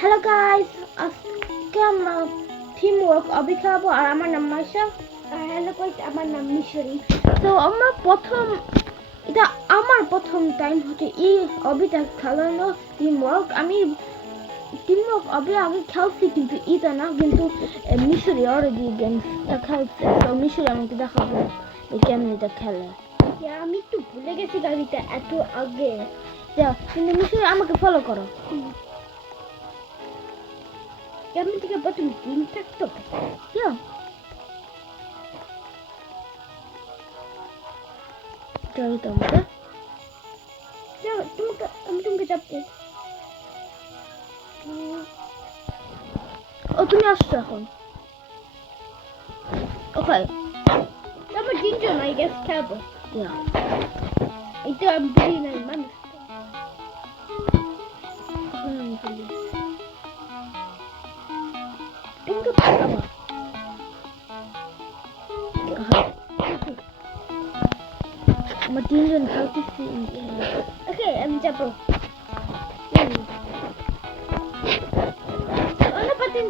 Hello guys, আজকে আমরা টিমওয়ার্ক অবি খেলাবো আর আমার নাম মাইশা। আর হ্যালো গাইস, আমার নাম মিশরি। তো আমরা এটা আমার প্রথম টাইম হচ্ছে এই অবিটা খেলানো টিমওয়ার্ক। আমি টিমওয়ার্ক অবি আগে খেলছি কিন্তু এটা না, কিন্তু মিশরি অলরেডি গেমসটা খেলছে। তো মিশরি আমাকে দেখাবো এই কেমন এটা খেলে। আমি একটু ভুলে গেছি গাড়িটা এত আগে। কিন্তু মিশরি আমাকে ফলো করো। কেমন থেকে প্রথম দিন থাকতো চলো তোমাকে আমি তোমাকে চাপতে। ও তুমি আসছো এখন। ওকে তারপর তিনজন আই গেস খেলবো। এইটা আমি বুঝি না মানুষ। তোমাকে পাঠাবো। আমরা তিনজন খেলতেছি। ওকে আমি যাবো। অন্য পাতেন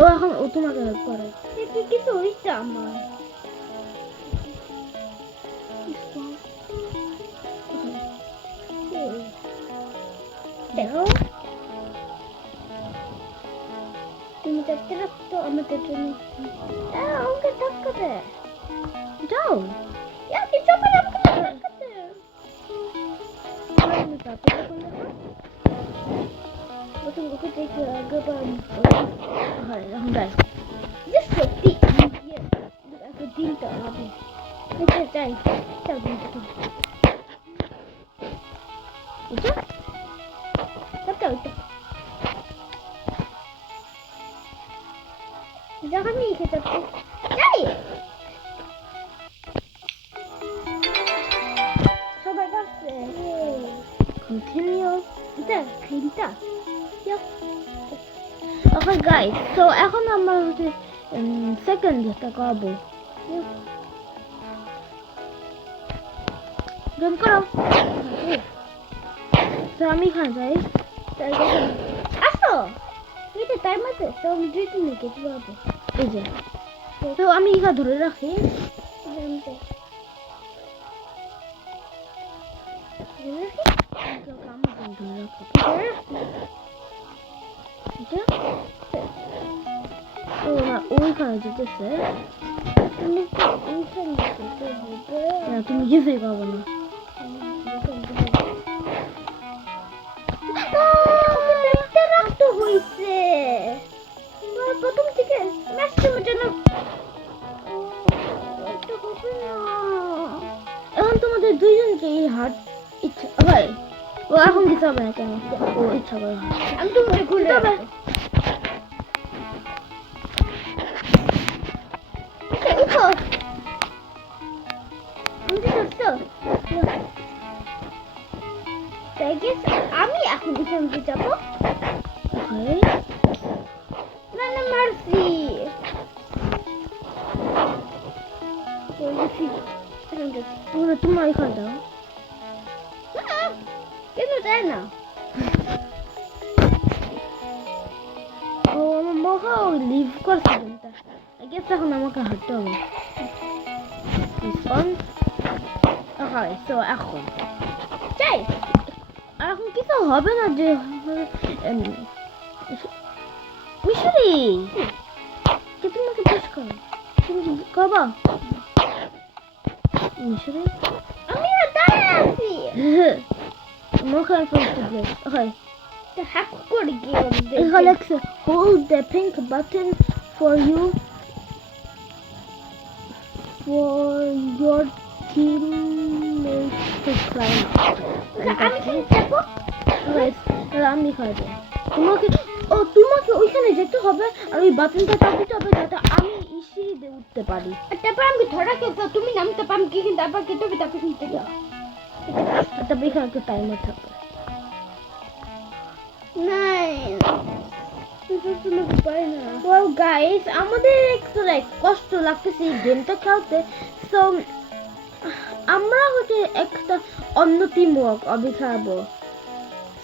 ও এখন ও তোমাকে হেল্প করে। কিছু হইছে আমার। দেখো তুমি চাপতে রাখতো আমাদের জন্য। আমাকে ধাক্কা দে যাও। কিছু আমার আমাকে ধাক্কা দে। আমি তাতে কোন দেখো প্রথম ওকে দেখে আগে হয় এখন যাই যে সত্যি আগে দিনটা হবে দেখে যাই চাও দিনটা এটা সবটা ওইটা যখন আমি লিখে যাচ্ছি যাই সবাই পাচ্ছে কন্টিনিউ এটা গ্রিনটা ওকে গাইস, তো এখন আমরা হচ্ছে সেকেন্ড যেটা করবো গেম করো। তো আমি এখানে যাই আসো এটা টাইম আছে। তো আমি 2 মিনিট কিছু পাবো এই যে। তো আমি এখানে ধরে রাখি। ওইখানে যেতেছে তুমি কিছুই পাবো না। প্রথম থেকে এখন তোমাদের দুইজনকে এই হাট ইচ্ছা হয়। ও এখন দিতে হবে না কেন? ও ইচ্ছা করে আমি তোমাকে খুলে দেবে। আমি এখন এখানে যাবো। না না মারছি তোমার এখানে দাও কেন দেয় না। ও আমার মহা লিভ করছে গেমটা। আই গেস এখন আমাকে হাঁটতে হবে। হয় তো এখন যাই আর এখন কিছু হবে না যে মিশরি কে তোমাকে পুশ করো। তুমি করবা মিশরি? আমি দাঁড়িয়ে আছি মুখে first place. Okay the hack করে গিয়ে Alex hold the pink button for your teammates to climb up. আমি কি যাবো? আমি খাইবো তোমাকে ওইখানে যেতে হবে আর ওই বাটনটা চাপতে হবে যাতে আমি ইসি দিয়ে উঠতে পারি। তারপর আমি ধরা খেতে তুমি নামতে পারো কি কিন্তু আবার কেটে তারপর নিতে যাও। তারপর এখানে একটা টাইমার থাকবে। নাই তুমি পাই না গাইস আমাদের একটু কষ্ট লাগতেছে এই গেমটা খেলতে, সো আমরা হচ্ছে একটা অন্য টিম ওয়ার্ক অবিখাবো।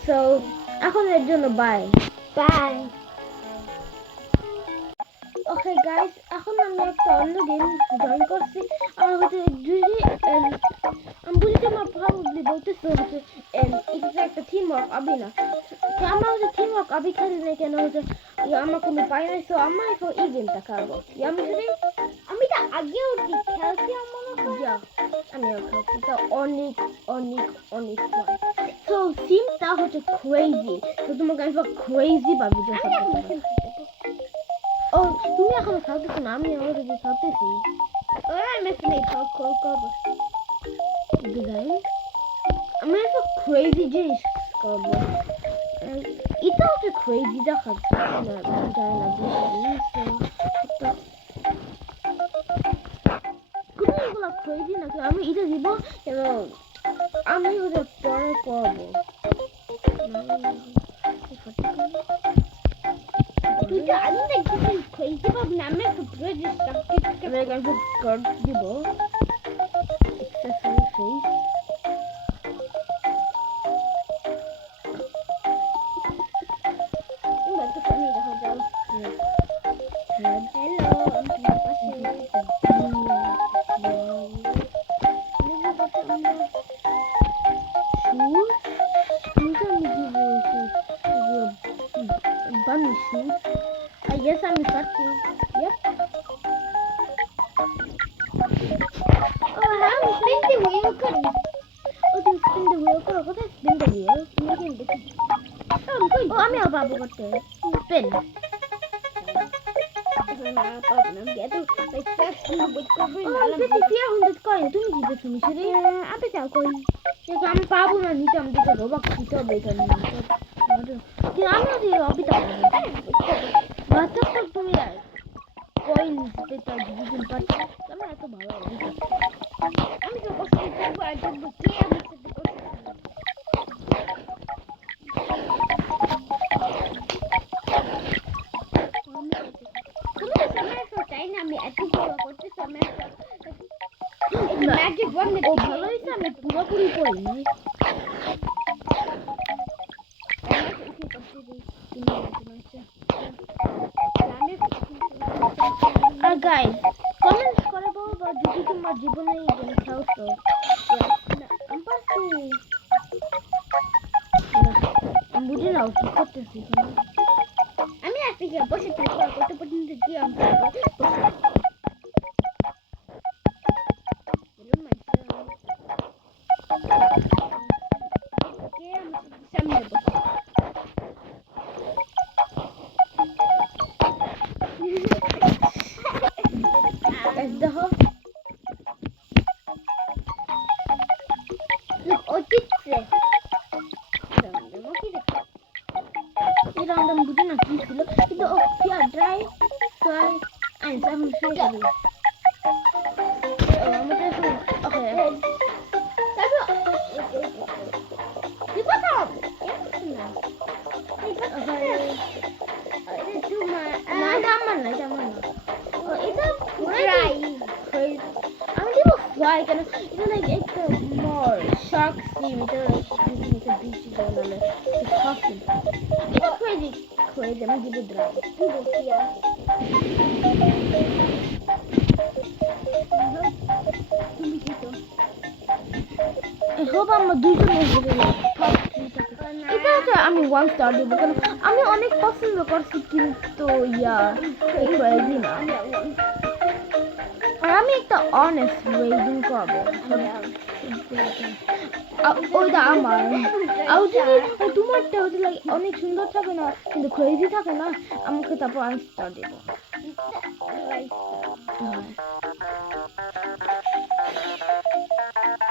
সো এখন এর জন্য বাই বাই। ওকে গাইস, এখন আমি একটা অন্য গেম জয়েন করছি। আর হচ্ছে যদি আমি বুঝি তোমার প্রবাবলি বলতেছো হচ্ছে এটা একটা টিম ওয়ার্ক আবি না, আমার হচ্ছে টিম ওয়ার্ক আবি খেলি না কেন হচ্ছে আমার কোনো পাই নাই। সো আমার এখন এই গেমটা খেলবো। আমি যদি আমি তো আগেও খেলছি আমার যা আমিও খেলছি, তো অনেক অনেক অনেক ফান। সো সিমটা হচ্ছে ক্রেজি, তো তোমাকে আমি ক্রেজি পাবি যখন ও তুমি এখনো খেলতেছো না, আমি অলরেডি খেলতেছি। আমি এখানে করবো ডিজাইন, আমি একটা ক্রেজি জিনিস করবো। এটা হচ্ছে ক্রেজি দেখাচ্ছে না, জানি না কোনো এগুলো ক্রেজি নাকি। আমি এটা দিব কেন আমি ওদের পরে করবো। তুই তো আমি দেখছি ক্রেজি পাব না, আমি একটা ক্রেজি স্কার্ট দিব accessory face. Bagus nih dah jauh. Hello, I'm kenapa sih? Ini buat kamu. Shoes? Shoes I'm giving bunny shoes. I guess I'm starting. Yep. Oh, I'm spin the wheel. Oh, you spin the wheel. What is spin the wheel? Oh, আমি আর পাবো করতে স্পিন। তুমি দিবে তুমি সেরে আমি চাও কই আমি পাবো না নিতে, আমি দিকে রোবক দিতে হবে এখানে। আমি ওই অবিতা বাচ্চা তুমি কইন দিতে চাই দুদিন পাচ্ছি আমি এত ভালো অবিতা। আমি তো কষ্ট করবো আর দেখবো কে আমি সাথে কষ্ট আমি এত বড় করতে ম্যাজিক ওয়ান ও ভালো হয়েছে, আমি পুরোপুরি পড়ি নাই। আর গাইস কমেন্টস করে বলবা যদি তোমার জীবনে এই গেম খেলছো। আমি পারছি আমি বুঝি না কি করতেছি। আমি আজকে বসে থাকবো কত পর্যন্ত গিয়ে আমি বসে সামনে বসে দেখো অতীতে এটা আমরা বুঝি না কি ছিল, কিন্তু ও ফিয়ার ড্রাই টয় আইন এখন শুরু করি। আমাদের এখন ওকে আমি দিব ফ্লাই কেন এটা লাইক একটা মোর শার্ক সিম, এটা এটা বেশি জানালে এটা ক্রেজি ক্রেজি। আমি দিব ড্রাই দিব ফিয়ার তুমি কি তো হোপ আমরা দুইজনে এটা হচ্ছে আমি 1 স্টার দেবো কারণ আমি অনেক পছন্দ করছি, কিন্তু ইয়া ক্রেজি না। আর আমি একটা অনেস্ট রেটিং করবো ওইটা আমার। আর যদি তোমারটা হচ্ছে লাইক অনেক সুন্দর থাকে না কিন্তু ক্রেজি থাকে না, আমাকে তারপর 1 স্টার দেবো।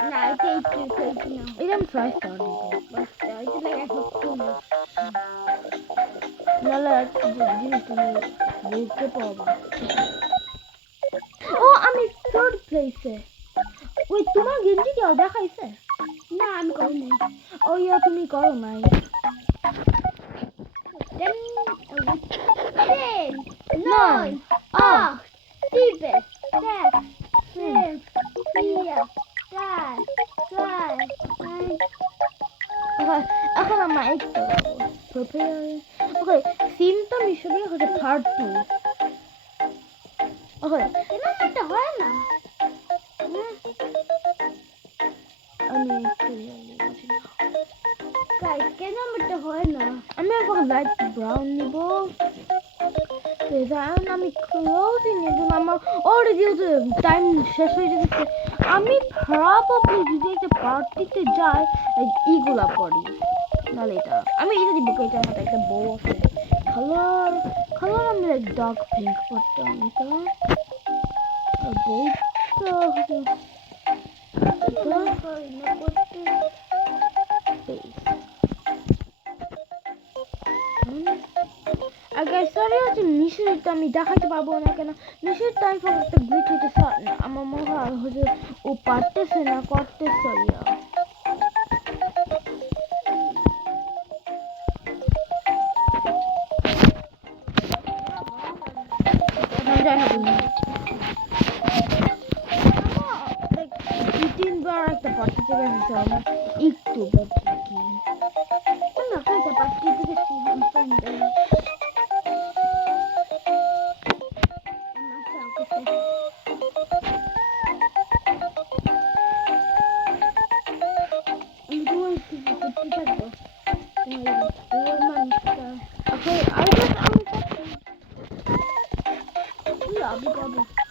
না এটা আমি 5 স্টার দেবো। নাহলে জিনিস তুমি বুঝতে পারবা। ও আমি থার্ড প্লেসে। ওই তোমার গেঞ্জি কি আর দেখাইছে? না আমি করি নাই। ও ইয়া তুমি করো নাই। না 9, 8, 7, 6, 5, 4, 3, 2, 1. Okay, এখন আমরা একটু prepare. Okay, সিমটা মিশরে হচ্ছে part 2. Okay, কেন এটা হয় না? আমি guys, কেন এটা হয় না? আমি এখন লাইট ব্রাউন নিব। এখন আমি ক্লোজিং এর জন্য আমার অলরেডি টাইম শেষ হয়ে যেতেছে। আমি প্রবাবলি যদি একটা পার্টিতে যাই ইগুলা পড়ি নাহলে এটা আমি এটা দিব এটার মধ্যে একটা বউ আছে কালার কালার আমি লাইক ডার্ক পিঙ্ক করতাম এটা আর বউটা আর গাইস সরি আছে মিশরটা আমি দেখাতে পারবো না কেন মিশর টাইম ফর একটা গ্লিচ হচ্ছে আমার মনে হয় হচ্ছে ও পারতেছে না করতেছে ইয়া তিনবার একটা পার্টিতে গেছে আমার একটু কি না একটা পার্টিতে গেছি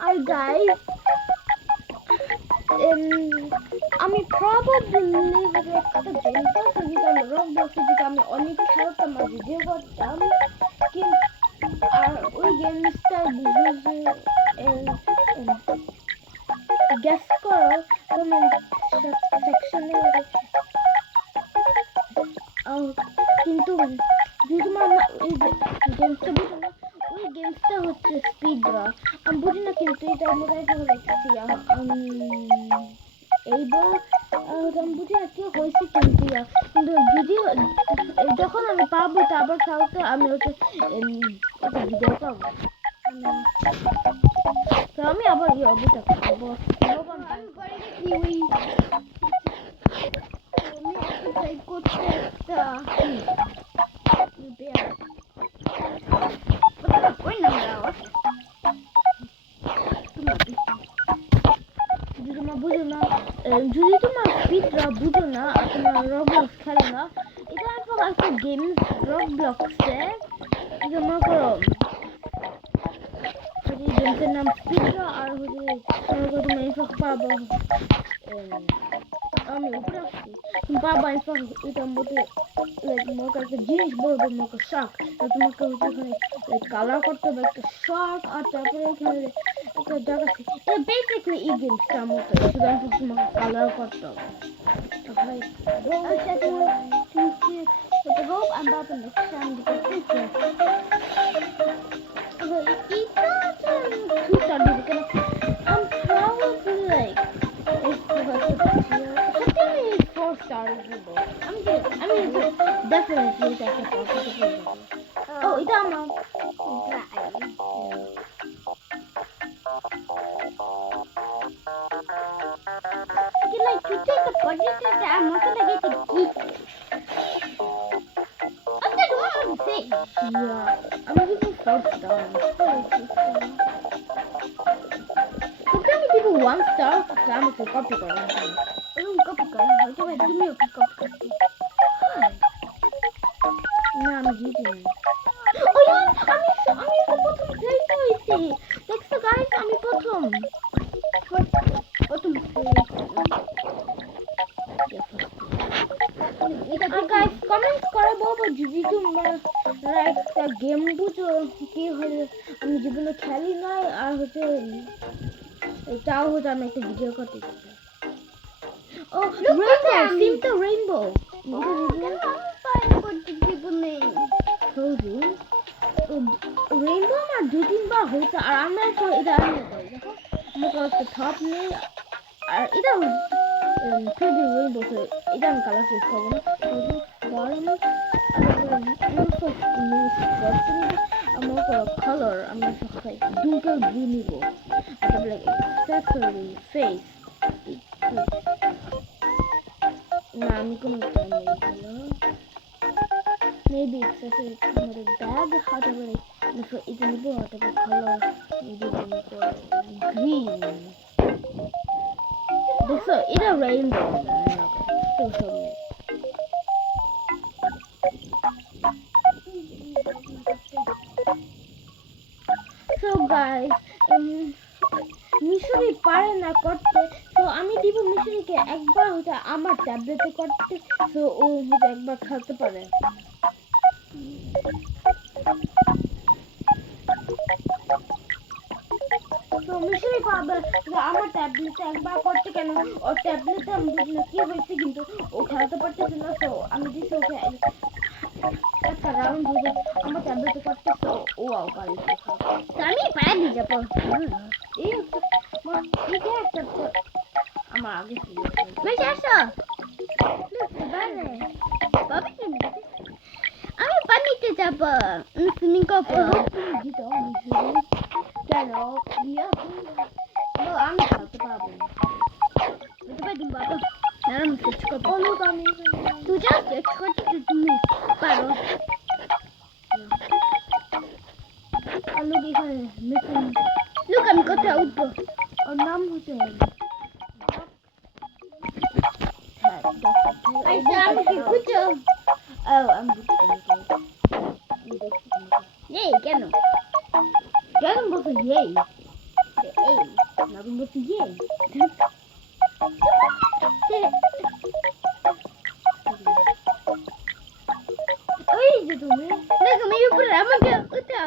আর guys আমি probably হবে একটা গেম আছে যেটা রবলক্সে যেটা আমি অনেক খেলতাম আর ভিডিও করতাম কিন্তু আর ওই গেমসটা বুঝে গেস করো কমেন্ট সেকশনে কিন্তু যদি তোমার এই গেমসটা বুঝো না ওই গেমসটা হচ্ছে স্পিড ড্রা আমি বুঝি না কিন্তু এটা আমরা দেখছি এইবার আমি বুঝি না কি হয়েছে কিন্তু কিন্তু যদি যখন আমি পাবো তারপর খেলতে আমি হচ্ছে একটা ভিডিও পাবো তো আমি আবার এই অবটা খাবো আমি করে দেখি ওই আমি করতে একটা যদি তোমার স্পিডরা বুঝো না আর তোমার রবলক্স খেলো না এটা একটা গেম রবলক্সে জমা করো গেমসের নাম স্পিডরা আর তুমি পাবো আমি উপরে আসছি বাবা এটার মধ্যে তোমাকে একটা জিনিস বলবো তোমাকে শার্ক তোমাকে ওখানে কালার করতে হবে একটা শার্ক আর তারপরে এখানে একটা জায়গা এটা বেসিক্যালি এই গেমসটার মতো শুধু এখন তোমাকে কালার করতে হবে hope I'm about to next time because this is two star because I'm probably like it's 4 star I mean definitely like a positive oh it's on like to take a positive I'm not gonna get a geek yeah, I'm giving 4 stars. Sometimes people 1 star, I'm a copy girl. I'm a copy girl. Give me a copy. No, I'm eating. Oh yeah, I'm bottom plate. Next guys, I'm bottom. Bottom plate. Guys, comments করে বলবো যদি তোমরা একটা গেম বুঝো কি হলো আমি জীবনে খেলি নাই আর হচ্ছে এটাও হচ্ছে আমি একটা ভিডিও করতে চাই ও রেইনবো সিমটা রেইনবো রেইনবো আমার 2-3 বার হয়েছে আর আমরা তো এটা আমি করি দেখো আমাকে একটা টপ নেই আর এটা ফেডি রেইনবো এটা আমি কালার ফেস করবো না গরম আমার color আমরা সবাই dunkel blue নিব তারপর like accessory face না আমি কোনো টাইম নেই maybe accessory আমাদের bag however for এটা নিব তারপর color maybe green দেখো এটা rainbow তো সব So guys, মিশরি পারে না করতে তো আমি দিব মিশরিকে একবার হতে আমার ট্যাবলেটে করতে তো ও হতে একবার খেলতে পারে তো মিশরি পাবে আমার ট্যাবলেটে একবার করতে কেন ওর ট্যাবলেটে আমি বুঝি না কি হয়েছে কিন্তু ও খেলতে পারতেছে না তো আমি দিছি ওকে একটা রাউন্ড হয়ে আমার ট্যাবলেটে করতেছে ও আও পারে তো আমি পারে দিয়ে যাবো এই একটা আমার আগে ছিল বেশি আসো আমি পানিতে যাব সুইমিং করবো কেন আমি খেলতে পারবো না বাবা নাম সেট করবো তুই যা সেট করতে তুমি পারো Look, আমি কোথায় উঠবো ওর নাম হচ্ছে আমি কি খুঁজো আমি এই কেন কেন বলছো এই এই নাম বলছো এই ওই যে তুমি দেখো মেয়ে উপরে আমাকে উঠা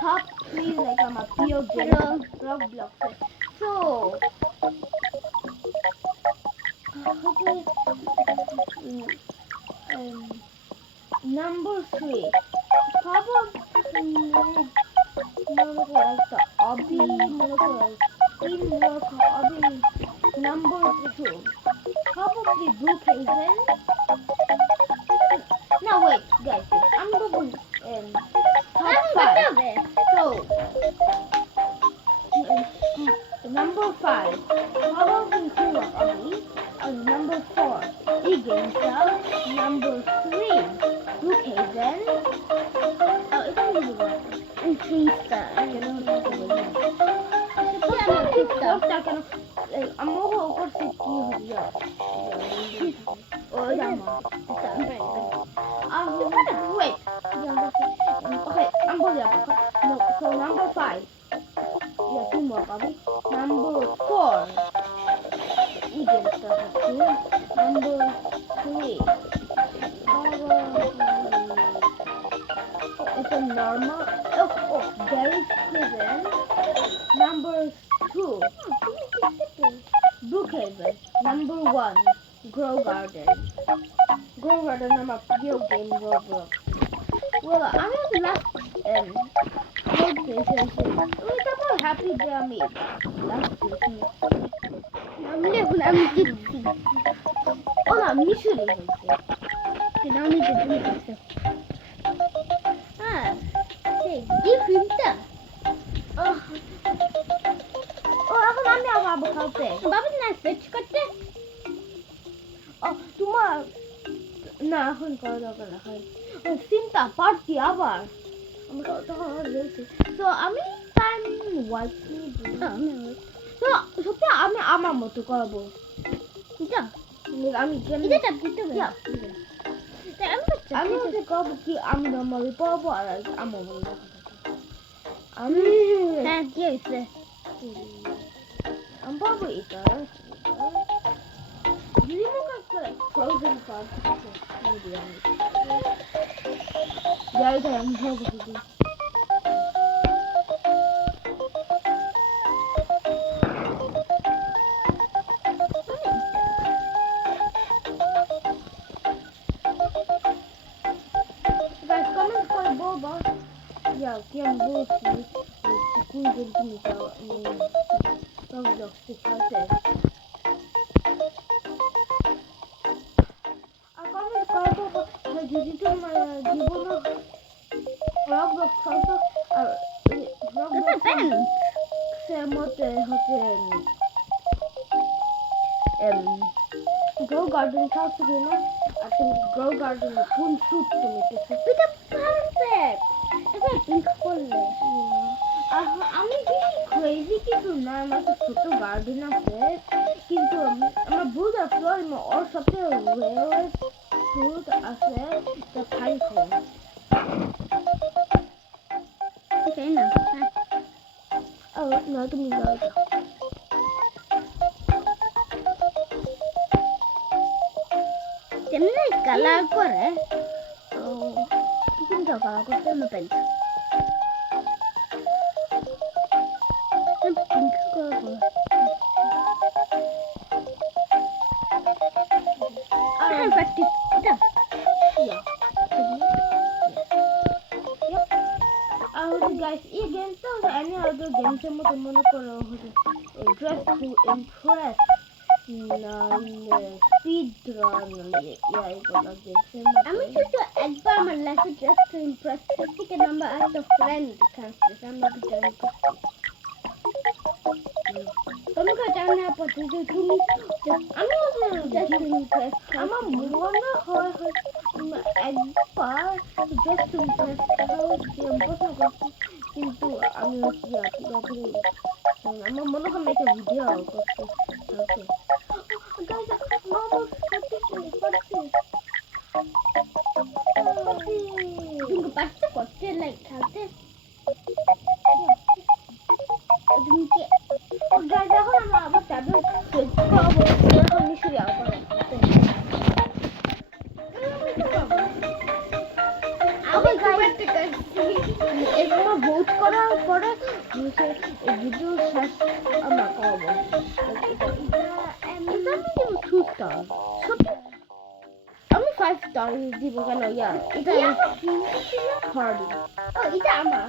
top 3 like I'm a pure Roblox. So number 3. Probably teamwork hobby. Number 2. Probably Brookhaven. Now wait, guys. I'm going top 5. So number 5. Probably teamwork hobby. Number 4. E-game cell. Number 3. Brookhaven. It's only one. And 3 star. I'm over over 60 here. Oh, yeah. Wait. Okay, I'm going up. No, so number 5. Yeah, 2 more, Bobby. Number 4. Eagle stuff. Number 3. It's a normal. Oh, very prison. Number 2. Brookhaven. Number 1. Grow Garden. Grow Garden, I'm a video game Roblox. Well, I'm on the last PlayStation. Wait, I'm not happy that I'm in last station. I'm living, I'm Dixie. Oh, no, Misery. Then I'll need to do this. Ah, hey, different stuff. Oh, এখন আমি আবার খাওয়াতে বাবা না সেট করতে তোমার না এখন করা দরকার না হয় চিন্তা পারছি আবার আমরা তখন রয়েছে তো আমি টাইম ওয়াইপ তো সত্যি আমি আমার মতো করবো এটা আমি এটা দিতে হবে আমি হচ্ছে করবো কি আমি নর্মালি পড়বো আর আমার মনে আমি হ্যাঁ কি হয়েছে I'm probably eat that. Do you look like the frozen food? Maybe I'm hungry. Guys, comment for Boba. Yeah, I'm both with the cool good to me. Roblox to যদি তোমার জীবনে রবলক্স খেলছো আর রবলক্সের মধ্যে হচ্ছে গ্রো গার্ডেন খেলছো কিনা আর তুমি গ্রো গার্ডেন কোন ফ্রুট তুমি পেয়েছো এটা পারফেক্ট এটা পিক করলে আর আমি বেশি ক্রেজি কিছু না আমার তো ছোট গার্ডেন আছে কিন্তু আমার বুঝা ফ্লোর ওর সাথে রেয়ার ফ্রুট আছে তা খাই খাও Okay, no. না তুমি যাও Temne kalar করে তুমি যাও কারা করতে no pensa. Pink করব. আর practice এটা. yeah guys এই গেমটা any other games এর মতো মনে করো হচ্ছে dress to impress speed run এগুলো games আমি শুধু একবার আমার লাইফে জাস্ট টু ইমপ্রেস থেকে নাম্বার একটা ফ্রেন্ড কাছে আমরা জয়েন করছি তোমাকে জানা পড়তে তুমি আমি জাস্ট টু ইমপ্রেস আমার মনে হয় একবার just to impress গেম পছন্দ করছি কিন্তু আমি আমার মনে হয় একটা ভিডিও করছি guys তুমি পারতে করতে লাইক খেলতে তুমি কি guys এখন আমরা আবার ট্যাবলেট চেক করবো এখন নিশ্চয়ই আবার আমি করতে করছি এগুলো ভোট করার পরে ভিডিও শেষ আমরা করবো আমি 5 স্টার দিব কেন ইয়া এটা হার্ডি ও এটা আমার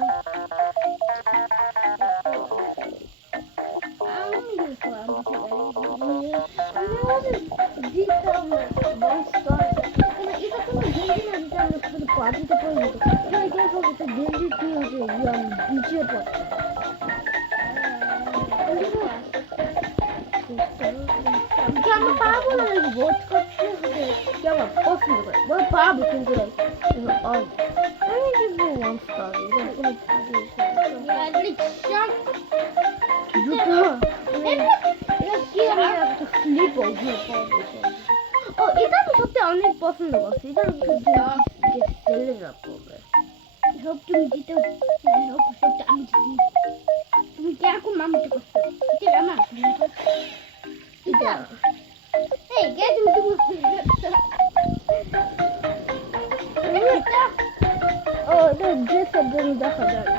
পার্টিতে পড়ে যেত এখানে কে একটা গেঞ্জি কি হচ্ছে নিচে পড়ছে কেমন পাবো না ভোট করতে হবে কেমন পছন্দ করে বল পাবো কিন্তু আমি দিব 1 স্টার ও এটা আমি সত্যি অনেক পছন্দ করছি এটা হোপ তুমি জিতে হোপ সবটা আমি জিতি তুমি কিরকম মামুটি করছো এটা আমার এটা এই গে তুমি ও এটা ড্রেসের জন্য দেখা যায়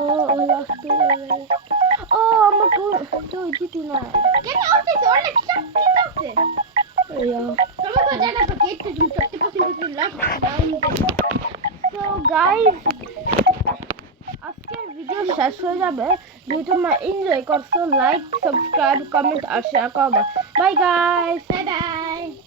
ও লাস্ট ও আমাকে তো জিতি না কেন আসছে অনেক শক্তি আছে তোমাকে জানা তো কেটে তুমি সত্যি পছন্দ করে লাস্ট সো গাইস আজকের ভিডিও শেষ হয়ে যাবে যদি তোমরা এনজয় করছো লাইক সাবস্ক্রাইব কমেন্ট আর শেয়ার করবা বাই গাইস বাই বাই